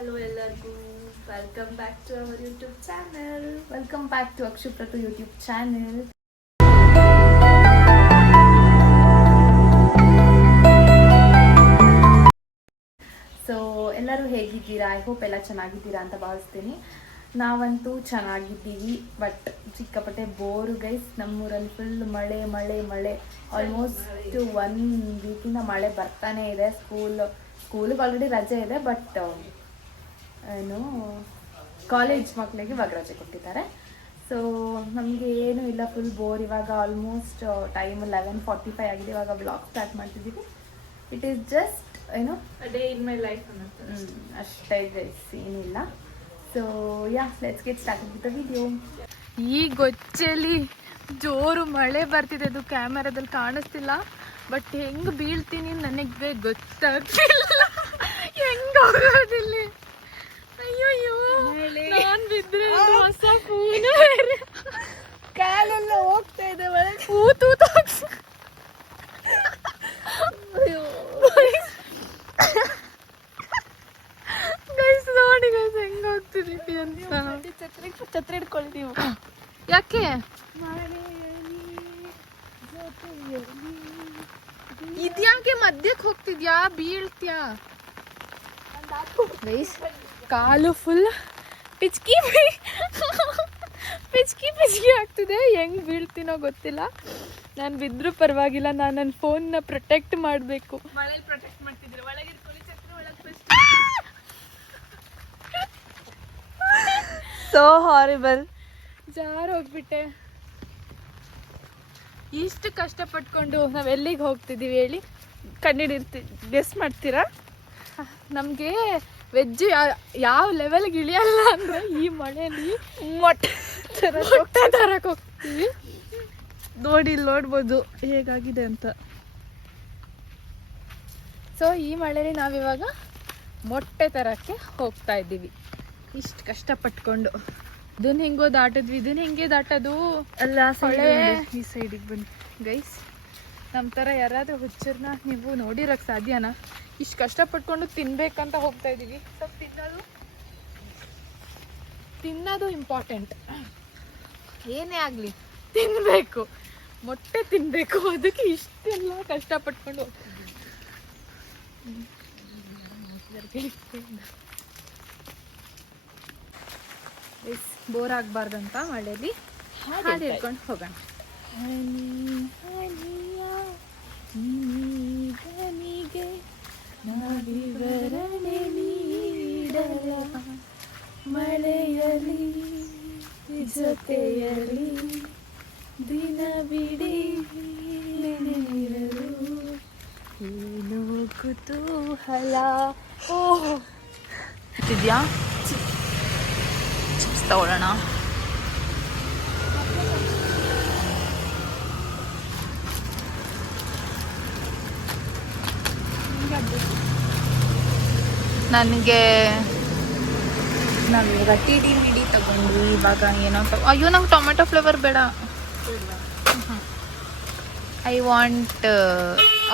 Hello ಎಲ್ಲರಿಗೂ, welcome back to our YouTube channel. Welcome back to ಅಕ್ಷುಪ್ರತು YouTube channel. So ಎಲ್ಲರೂ ಹೇಗಿದ್ದೀರಾ? I hope ಎಲ್ಲ ಚೆನ್ನಾಗಿದ್ದೀರಾ ಅಂತ ಭಾವಿಸ್ತೀನಿ. ನಾವಂತೂ ಚೆನ್ನಾಗಿದ್ದೀವಿ, ಬಟ್ ಸಿಕ್ಕಾಪಟ್ಟೆ ಬೋರು ಗೈಸ್. ನಮ್ಮೂರಲ್ಲಿ ಫುಲ್ ಮಳೆ ಮಳೆ ಮಳೆ. ಆಲ್ಮೋಸ್ಟ್ 1 ವೀಕಿಂದ ಮಳೆ ಬರ್ತಾನೆ ಇದೆ. ಸ್ಕೂಲಿಗೆ ಆಲ್ರೆಡಿ ರಜೆ ಇದೆ, ಬಟ್ ಏನು ಕಾಲೇಜ್ ಮಕ್ಕಳಿಗೆ ಇವಾಗ ರಜೆ ಕೊಟ್ಟಿದ್ದಾರೆ. ಸೊ ನಮಗೆ ಏನೂ ಇಲ್ಲ, ಫುಲ್ ಬೋರ್. ಇವಾಗ ಆಲ್ಮೋಸ್ಟ್ ಟೈಮ್ 11:45 ಆಗಿದೆ. ಇವಾಗ ಬ್ಲಾಗ್ ಸ್ಟಾರ್ಟ್ ಮಾಡ್ತಿದ್ದೀವಿ. ಇಟ್ ಈಸ್ ಜಸ್ಟ್ ಏನು ಡೇ ಇನ್ ಮೈ ಲೈಫ್ ಅನ್ನತ್ತೆ ಅಷ್ಟೇ ಗೈಸ್, ಏನಿಲ್ಲ. So yeah, let's get start with the video. ಈ ಗೊಚ್ಚಲಿ ಜೋರು ಮಳೆ ಬರ್ತಿದೆ. ಅದು ಕ್ಯಾಮೆರಾದಲ್ಲಿ ಕಾಣಿಸ್ತಿಲ್ಲ, ಬಟ್ ಹೆಂಗ್ ಬೀಳ್ತೀನಿ ನನಗೆ ಗೊತ್ತಾಗ್ತಿಲ್ಲ. ಹೆಂಗ್ ಹೋಗೋದಿಲ್ಲಿ? ಅಯ್ಯೋ, ನಾನ್ ಬಿದ್ರೆ ಹೊಸ ಫೋನು ಕಾಲೆಲ್ಲ ಹೋಗ್ತಾ ಇದೆ ಒಳಗೆ. ಗೈಸ್ ನೋಡಿ ಗೈಸ್ ಹೆಂಗ್ ಹೋಗ್ತಿದೀವಿ ಅಂತ. ಛತ್ರಿ ಹಿಡ್ಕೊಳ್ತೀವಿ. ಯಾಕೆ ಇದ್ಯಾಕೆ ಮಧ್ಯಕ್ಕೆ ಹೋಗ್ತಿದ್ಯಾ? ಬೀಳ್ತ್ಯಾ? ಗೈಸ್ ಕಾಲು ಫುಲ್ ಪಿಚ್ಕಿ ಆಗ್ತಿದೆ. ಹೆಂಗ್ ಬೀಳ್ತೀನೋ ಗೊತ್ತಿಲ್ಲ. ನಾನು ಬಿದ್ದರೂ ಪರವಾಗಿಲ್ಲ, ನಾನು ನನ್ನ ಫೋನ್ನ ಪ್ರೊಟೆಕ್ಟ್ ಮಾಡಬೇಕು. ಮನೇಲಿ ಪ್ರೊಟೆಕ್ಟ್ ಮಾಡ್ತಿದ್ರೆ ಒಳಗೆ ಇಟ್ಕೊಳ್ಳಿ, ಛತ್ರಿ ಒಳಗೆ. So horrible. ಜಾರ್ ಹೋಗ್ಬಿಟ್ಟೆ. ಇಷ್ಟು ಕಷ್ಟಪಟ್ಕೊಂಡು ನಾವು ಎಲ್ಲಿಗೆ ಹೋಗ್ತಿದ್ದೀವಿ ಹೇಳಿ? ಗೆಸ್ ಮಾಡ್ತೀರಾ? ನಮಗೆ ವೆಜ್ ಯಾವ ಲೆವೆಲ್ಗೆ ಇಳಿಯಲ್ಲ ಅಂದರೆ ಈ ಮಳೆಯಲ್ಲಿ ಮೊಟ್ಟೆ ತರಕ್ಕೆ ಹೋಗ್ತೀವಿ. ನೋಡಿ, ಇಲ್ಲಿ ನೋಡ್ಬೋದು ಹೇಗಾಗಿದೆ ಅಂತ. ಸೊ ಈ ಮಳೆಯಲ್ಲಿ ನಾವಿವಾಗ ಮೊಟ್ಟೆ ತರಕ್ಕೆ ಹೋಗ್ತಾ ಇದ್ದೀವಿ, ಇಷ್ಟು ಕಷ್ಟಪಟ್ಕೊಂಡು. ಇದನ್ನ ಹೆಂಗೋ ದಾಟಿದ್ವಿ, ಇದನ್ನ ಹೆಂಗೆ ದಾಟೋದು ಅಲ್ಲ. ಈ ಸೈಡಿಗೆ ಬನ್ನಿ ಗೈಸ್. ನಮ್ಮ ಥರ ಯಾರಾದರೂ ಹುಚ್ಚರನ್ನ ನೀವು ನೋಡಿರೋಕ್ಕೆ ಸಾಧ್ಯನಾ? ಇಷ್ಟು ಕಷ್ಟಪಟ್ಕೊಂಡು ತಿನ್ಬೇಕಂತ ಹೋಗ್ತಾ ಇದ್ದೀವಿ. ಸ್ವಲ್ಪ ತಿನ್ನೋದು ಇಂಪಾರ್ಟೆಂಟ್. ಏನೇ ಆಗಲಿ ತಿನ್ನಬೇಕು, ಮೊಟ್ಟೆ ತಿನ್ನಬೇಕು. ಅದಕ್ಕೆ ಇಷ್ಟೆಲ್ಲ ಕಷ್ಟಪಟ್ಕೊಂಡು ಹೋಗ್ತಿದ್ದೀವಿ. ಬೋರ್ ಆಗಬಾರ್ದಂತ ಮಳೆಯಲ್ಲಿ ಹಾಡು ಹೇಳ್ಕೊಂಡು ಹೋಗೋಣ. ವಿವರಣೆ ನೀಡಲ ಮಳೆಯಲಿ ಜೊತೆಯಲಿ ದಿನವಿಡೀ ನೆನೆಯಿರಲು ಏನೋ ಕುತೂಹಲ. ಓಹ್ ಇದ್ಯಾ? ಚಿಪ್ಸ್ ತಗೊಳ್ಳೋಣ. ನನಗೆ ನಾವೀಗ ಟಿ ಮಿಡಿ ತಗೊಂಡ್ವಿ. ಇವಾಗ ಏನೋ ಅಯ್ಯೋ, ನಂಗೆ ಟೊಮೆಟೊ ಫ್ಲೇವರ್ ಬೇಡ. ಐ ವಾಂಟ್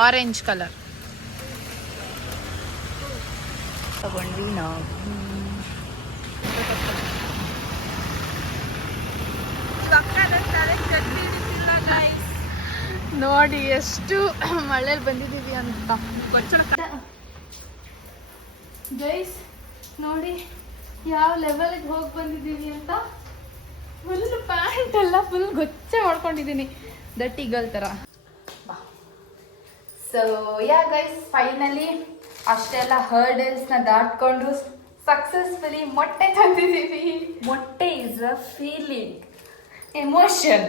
ಆರೆಂಜ್ ಕಲರ್ ತಗೊಂಡ್ವಿ ನಾವು. ನೋಡಿ ಎಷ್ಟು ಮಳೆಯಲ್ಲಿ ಬಂದಿದ್ದೀವಿ ಅಂತ. ಗೈಸ್ ನೋಡಿ ಯಾವ ಲೆವೆಲ್ಗೆ ಹೋಗಿ ಬಂದಿದ್ದೀವಿ ಅಂತ. ಫುಲ್ ಪ್ಯಾಂಟ್ ಎಲ್ಲ ಫುಲ್ ಗೊಚ್ಚೆ ಮಾಡ್ಕೊಂಡಿದ್ದೀನಿ, ದಟ್ಟಿಗಲ್ ಥರ. ಸೊ ಯಾ ಗೈಸ್, ಫೈನಲಿ ಅಷ್ಟೆಲ್ಲ ಹರ್ಡಲ್ಸ್ನ ದಾಟ್ಕೊಂಡು ಸಕ್ಸಸ್ಫುಲಿ ಮೊಟ್ಟೆ ತಂದಿದ್ದೀವಿ. ಮೊಟ್ಟೆ is a feeling, emotion.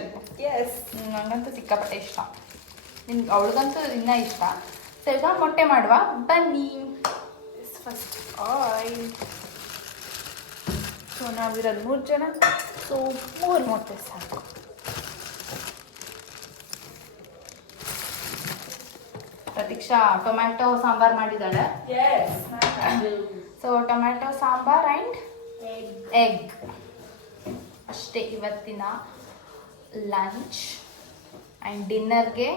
Yes, ನನಗಂತೂ ಸಿಕ್ಕಾಪಟ್ಟೆ ಇಷ್ಟ. ಅವಳಿಗಂತೂ ಇನ್ನೂ ಇಷ್ಟ. ಸೊ ಈಗ ಮೊಟ್ಟೆ ಮಾಡುವ, ಬನ್ನಿ. First oil. ಸೊ ನಾವಿರೋದು 3 ಜನ, ಸೊ 3 ಮೊಟ್ಟೆ ಸಾಕು. ಪ್ರತೀಕ್ಷಾ ಟೊಮ್ಯಾಟೊ ಸಾಂಬಾರ್ ಮಾಡಿದ್ದಾಳೆ. So tomato sambar and egg ಅಷ್ಟೇ ಇವತ್ತಿನ ಲಂಚ್. ಆ್ಯಂಡ್ ಡಿನ್ನರ್ಗೆ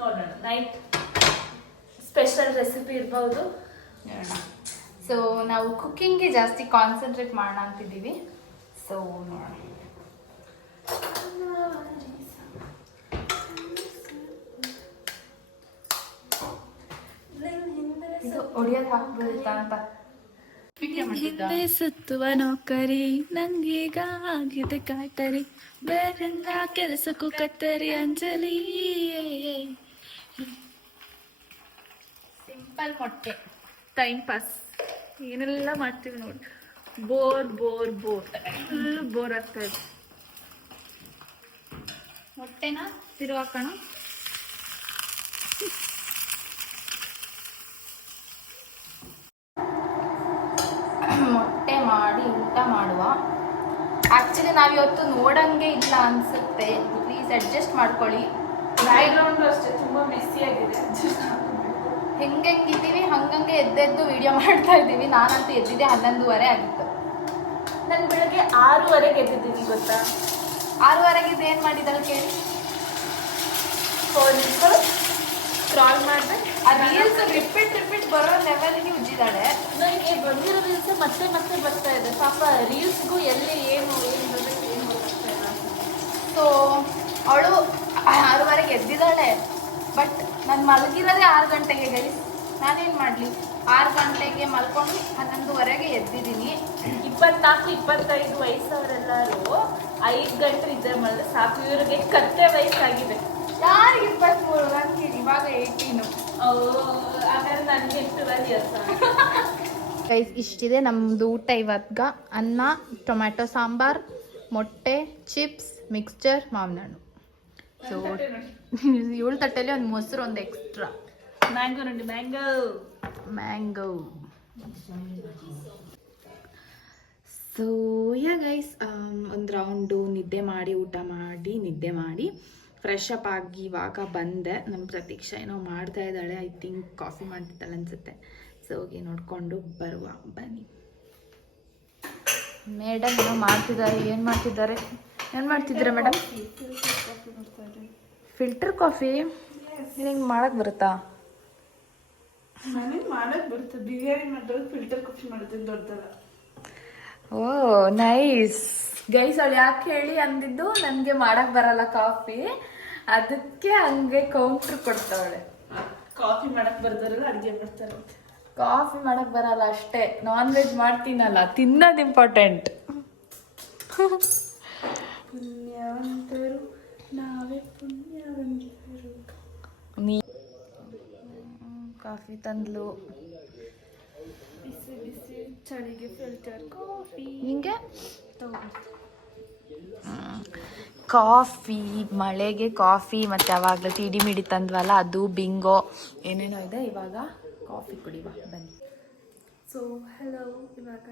ನೋಡೋಣ, ನೈಟ್ ಸ್ಪೆಷಲ್ ರೆಸಿಪಿ ಇರ್ಬೋದು. ನೋಡೋಣ. ಸೊ ಸೊ ನಾವು ಕುಕ್ಕಿಂಗ್ಗೆ ಜಾಸ್ತಿ ಕಾನ್ಸಂಟ್ರೇಟ್ ಮಾಡೋಣ ಅಂತಿದ್ದೀವಿ. ಸೊ ನೋಡೋಣ. ಇದು ಒಡಿಯೋದು ಹಾಕ್ಬೋದಿತ್ತಾ ಅಂತ. ಹಿಂದೆ ಸುತ್ತುವ ನೌಕರಿ ನಂಗೀಗ ಆಗಿದೆ ಕಾಟರಿ, ಬೇರೆಲ್ಲ ಕೆಲಸಕ್ಕೂ ಕತ್ತರಿ ಅಂಜಲಿ. ಸಿಂಪಲ್ ಮೊಟ್ಟೆ ಟೈಮ್ ಪಾಸ್ ಏನೆಲ್ಲ ಮಾಡ್ತೀವಿ ನೋಡಿ. Bore bore bore full bore ಆಗ್ತಾ ಇದೆ. ಮೊಟ್ಟೆನ ತಿರುವಾಕೋಣ. ಮೊಟ್ಟೆ ಮಾಡಿ ಊಟ ಮಾಡುವ. ಆ್ಯಕ್ಚುಲಿ ನಾವಿವತ್ತು ನೋಡಂಗೆ ಇಲ್ಲ ಅನಿಸುತ್ತೆ, ಪ್ಲೀಸ್ ಅಡ್ಜಸ್ಟ್ ಮಾಡ್ಕೊಳ್ಳಿ. ಬ್ಯಾಕ್ಗ್ರೌಂಡು ಅಷ್ಟೇ ತುಂಬ ಮೆಸ್ಸಿ ಆಗಿದೆ. ಹೆಂಗಿದ್ದೀವಿ ಹಂಗಂಗೆ ಎದ್ದೆದ್ದು ವಿಡಿಯೋ ಮಾಡ್ತಾ ಇದ್ದೀವಿ. ನಾನಂತೂ ಎದ್ದಿದ್ದೆ 11:30 ಆಗಿತ್ತು. ನಾನು ಬೆಳಗ್ಗೆ 6:30ಗೆ ಎದ್ದಿದ್ದೀನಿ ಗೊತ್ತಾ. 6:30ಗೆ ಏನು ಮಾಡಿದ್ದಾಳೆ ಕೇಳಿ. ಸ್ಕ್ರಾಲ್ ಮಾಡಿದೆ. ಆ ರೀಲ್ಸ್ ರಿಪೀಟ್ ಬರೋ ಲೆವೆಲ್ಗೆ ಉಜ್ಜಿದ್ದಾಳೆ. ನನಗೆ ಬಂದಿರೋ ರೀಲ್ಸ್ ಮತ್ತೆ ಮತ್ತೆ ಬರ್ತಾ ಇದೆ. ಪಾಪ ರೀಲ್ಸ್ಗೂ ಎಲ್ಲಿ ಏನು ಬರಬೇಕು ಏನು ಗೊತ್ತಾಗ್ತಾ ಇಲ್ಲ. ಸೊ ಅವಳು 6:30ಗೆ ಎದ್ದಿದ್ದಾಳೆ. ಬಟ್ ನಾನು ಮಲಗಿರೋದೇ 6 ಗಂಟೆಗೆ ಗೈಸ್. ನಾನೇನು ಮಾಡಲಿ, 6 ಗಂಟೆಗೆ ಮಲ್ಕೊಂಡು 11:30ಗೆ ಎದ್ದಿದ್ದೀನಿ. 24-25 ವಯಸ್ಸವರೆಲ್ಲರೂ 5 ಗಂಟೆ ನಿದ್ದೆ ಮಾಡಿದ್ರೆ ಸಾಕು. ಇವ್ರಿಗೆ ಕತ್ತೆ ವಯಸ್ಸಾಗಿದೆ. ಯಾರಿಗೆ 23? ನನಗೆ ಇವಾಗ 18. ಹಾಗಾದ್ರೆ ನನಗೆ 12 ಇಯರ್ಸ್. ಗೈಸ್ ಇಷ್ಟಿದೆ ನಮ್ಮದು ಊಟ ಇವತ್ಗ. ಅನ್ನ, ಟೊಮ್ಯಾಟೊ ಸಾಂಬಾರ್, ಮೊಟ್ಟೆ, ಚಿಪ್ಸ್, ಮಿಕ್ಸ್ಚರ್, ಮಾವಿನ ಹಣ್ಣು. ಸೊ 7 ತಟ್ಟೆಯಲ್ಲಿ ಒಂದು ಮೊಸರು, ಒಂದು ಎಕ್ಸ್ಟ್ರಾ ಮ್ಯಾಂಗೋ ನೋಡಿ. ಮ್ಯಾಂಗೋ. ಸೊ ಯಾ ಗೈಸ್, ಒಂದು ರೌಂಡು ನಿದ್ದೆ ಮಾಡಿ, ಊಟ ಮಾಡಿ, ನಿದ್ದೆ ಮಾಡಿ, ಫ್ರೆಶ್ ಅಪ್ ಆಗಿ ಇವಾಗ ಬಂದೆ. ನಮ್ಮ ಪ್ರತೀಕ್ಷಾ ಏನೋ ಮಾಡ್ತಾ ಇದ್ದಾಳೆ. ಐ ಥಿಂಕ್ ಕಾಫಿ ಮಾಡ್ತಿದ್ದಾಳೆ ಅನ್ಸುತ್ತೆ. ಸೊ ಹೋಗಿ ನೋಡಿಕೊಂಡು ಬರುವ ಬನ್ನಿ. ಮೇಡಮ್ ಏನೋ ಮಾಡ್ತಿದ್ದಾರೆ. ಏನು ಮಾಡ್ತಿದ್ದೀರಾ ಮೇಡಮ್? ಫಿಲ್ಟರ್ ಕಾಫಿ ನಿನಗೆ ಮಾಡಕ್ಕೆ ಬರುತ್ತಾ? ನನಗೆ ಮಾಡಕ್ ಬರುತ್ತೆ. ಬಿರಿಯಾನಿ ಮಾಡಿದ್ರೆ ಫಿಲ್ಟರ್ ಕಾಫಿ ಮಾಡ್ತೀನಿ ದೊಡ್ಡದಲ್ಲ. ಓ ನೈಸ್ ಗೈಸ್. ಅವಳು ಯಾಕೆ ಹೇಳಿ ಅಂದಿದ್ದು, ನನಗೆ ಮಾಡಕ್ ಬರಲ್ಲ ಕಾಫಿ, ಅದಕ್ಕೆ ಹಂಗೆ ಕೌಂಟ್ರ್ ಕೊಡ್ತಾವಳೆ. ಕಾಫಿ ಮಾಡಕ್ ಬರ್ತಾರಲ್ಲ ಅಡುಗೆ ಮಾಡ್ತಾರೆ. ಕಾಫಿ ಮಾಡಕ್ ಬರಲ್ಲ ಅಷ್ಟೇ, ನಾನ್ ವೆಜ್ ಮಾಡ್ತೀನಲ್ಲ, ತಿನ್ನೋದು ಇಂಪಾರ್ಟೆಂಟ್. ಪುಣ್ಯವಂತರು ನಾವೇ ಪುಣ್ಯವಂತರು. ನೀ ಕಾಫಿ ತಂದ್ಲು. ಬಿಸಿ ಬಿಸಿ ಚಳಿಗೆ ಫಿಲ್ಟರ್ ಕಾಫಿ ಹಿಂಗೆ ಕಾಫಿ, ಮಳೆಗೆ ಕಾಫಿ, ಮತ್ತು ಅವಾಗಲೇ ತಿಡಿ ಮಿಡಿ ತಂದ್ವಲ್ಲ ಅದು, ಬಿಂಗೋ, ಏನೇನೋ ಇದೆ. ಇವಾಗ ಕಾಫಿ ಕುಡಿವ ಬನ್ನಿ. ಸೊ ಹಲೋ, ಇವಾಗ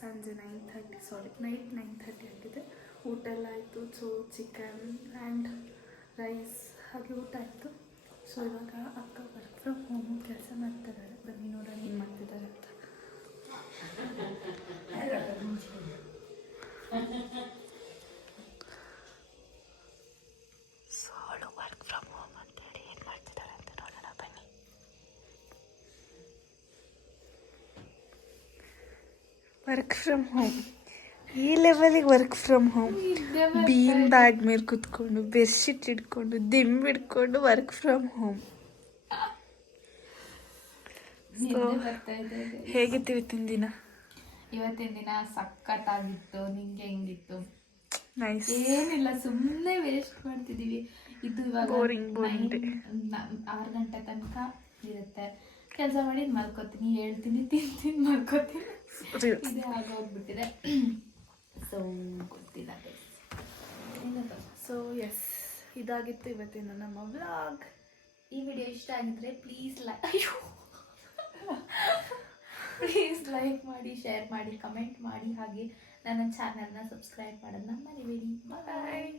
ಸಂಜೆ 9:30 ನೈಟ್ 9:30 ಆಗಿದೆ. ಊಟ ಎಲ್ಲ ಆಯಿತು. ಸೊ ಚಿಕನ್ ಆ್ಯಂಡ್ ರೈಸ್ ಹಾಗೆ ಊಟ ಆಯಿತು. ಸೊ ಇವಾಗ ಅಕ್ಕ ವರ್ಕ್ ಫ್ರಮ್ ಹೋಮ್ ಕೆಲಸ ಮಾಡ್ತಿದ್ದಾರೆ. ಬನ್ನಿ ನೋಡೋಣ ಏನು ಮಾಡ್ತಿದ್ದಾರೆ ಅಂತ. ಸೋಳು ವರ್ಕ್ ಫ್ರಮ್ ಹೋಮ್ ಅಂತೇಳಿ ಏನು ಮಾಡ್ತಿದ್ದಾರೆ ಅಂತ ನೋಡೋಣ ಬನ್ನಿ. ವರ್ಕ್ ಫ್ರಮ್ ಹೋಮ್ ಈ ಲೆವೆಲಿಗೆ work from home. Bean bag ಮೇಲೆ ಕುತ್ಕೊಂಡು, ಬೆಡ್ಶೀಟ್ ಹಿಡ್ಕೊಂಡು, ದಿಂಬು ಹಿಡ್ಕೊಂಡು ವರ್ಕ್ ಫ್ರಮ್ ಹೋಮ್. ಹೇಗಿತ್ತು ಇವತ್ತಿನ ದಿನ? ಇವತ್ತಿನ ದಿನ ಸಖತ್ತಾಗಿತ್ತು. ನಿಂಗೆ ಹೆಂಗಿತ್ತು? ನೈಸ್. ಏನಿಲ್ಲ, ಸುಮ್ಮನೆ ವೇಸ್ಟ್ ಮಾಡ್ತಿದ್ದೀವಿ. ಇದು ಇವಾಗ 6 ಗಂಟೆ ತನಕ ಇರುತ್ತೆ. ಕೆಲಸ ಮಾಡಿ ಮಲ್ಕೋತೀನಿ, ಹೇಳ್ತೀನಿ, ತಿಂತೀನಿ, ಮಲ್ಕೋತೀನಿ. ಇದೇ ಆಗೋಗ್ಬಿಟ್ಟಿದೆ. ಸೊ ಗೊತ್ತಿಲ್ಲ. ಸೊ ಎಸ್, ಇದಾಗಿತ್ತು ಇವತ್ತಿನ ನಮ್ಮ ವ್ಲಾಗ್. ಈ ವಿಡಿಯೋ ಇಷ್ಟ ಆಗಿದ್ರೆ ಪ್ಲೀಸ್ ಲೈಕ್ ಮಾಡಿ, ಶೇರ್ ಮಾಡಿ, ಕಮೆಂಟ್ ಮಾಡಿ, ಹಾಗೆ ನನ್ನ ಚಾನಲ್ನ ಸಬ್ಸ್ಕ್ರೈಬ್ ಮಾಡೋದನ್ನ ಮರಿಬೇಡಿ. ಬಾಯ್.